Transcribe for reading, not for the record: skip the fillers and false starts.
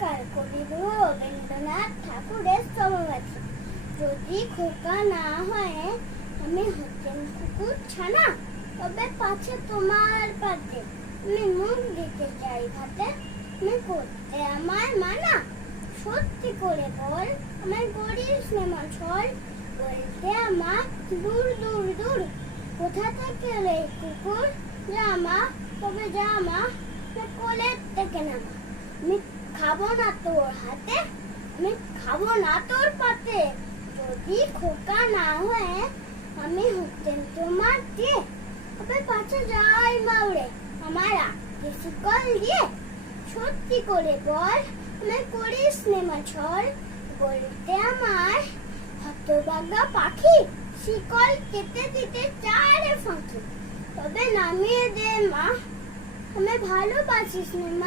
নমস্কার কবিগুরু রবীন্দ্রনাথ ঠাকুরের স্তবগাথা। যদি খোকা না হয় আমি হতেন কুকুর ছানা, তবে পাছে তোমার পাতে আমি মুখ দিতে চাই ভাতে। আমি করতে আমার মানা, সত্যি করে বল আমায় করিস নেমা ছল। বলতে আমার দূর দূর দূর, কোথা থেকে রে কুকুর জামা, তবে জামা কোলের থেকে নামা। আমি খাবো না তোর হাতে, আমি খাবো না তোর পাতে। যদি খোকা না হয়ে আমি হতেন তোমার দিয়ে, তবে পাছে যাই মাউরে আমার আগে শিকল দিয়ে। সত্যি করে বল আমায় করিস নেমা ছল। বলতে আমার হতভাগা পাখি, শিকল কেটে দিতে চায় রে ফাঁকি। তবে নামিয়ে দে মা, আমি ভালোবাসিস নে মা।